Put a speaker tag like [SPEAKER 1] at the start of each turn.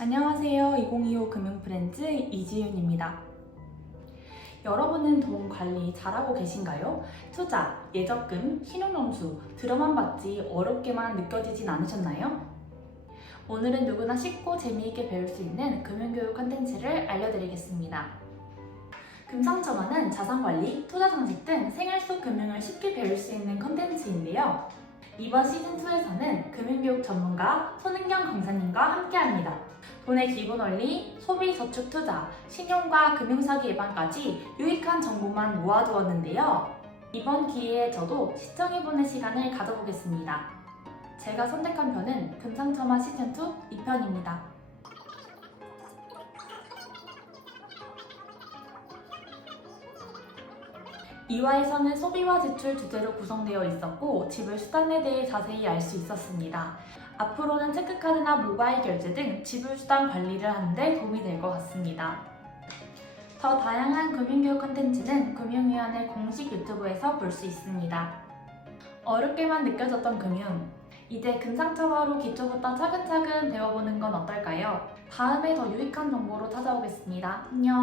[SPEAKER 1] 안녕하세요. 2025 금융 브랜드 이지윤입니다. 여러분은 돈 관리 잘하고 계신가요? 투자, 예적금, 신용점수 들어만 봤지 어렵게만 느껴지진 않으셨나요? 오늘은 누구나 쉽고 재미있게 배울 수 있는 금융교육 컨텐츠를 알려드리겠습니다. 금상첨화는 자산관리, 투자 상식 등 생활 속 금융을 쉽게 배울 수 있는 컨텐츠인데요. 이번 시즌2에서는 금융교육 전문가 손은경 강사님과 함께합니다. 돈의 기본 원리, 소비, 저축, 투자, 신용과 금융사기 예방까지 유익한 정보만 모아두었는데요. 이번 기회에 저도 시청해보는 시간을 가져보겠습니다. 제가 선택한 편은 금상첨화 시즌2 2편입니다. 2화에서는 소비와 지출 주제로 구성되어 있었고 지불 수단에 대해 자세히 알 수 있었습니다. 앞으로는 체크카드나 모바일 결제 등 지불 수단 관리를 하는데 도움이 될 것 같습니다. 더 다양한 금융교육 컨텐츠는 금융위원회 공식 유튜브에서 볼 수 있습니다. 어렵게만 느껴졌던 금융. 이제 금상첨화로 기초부터 차근차근 배워보는 건 어떨까요? 다음에 더 유익한 정보로 찾아오겠습니다. 안녕!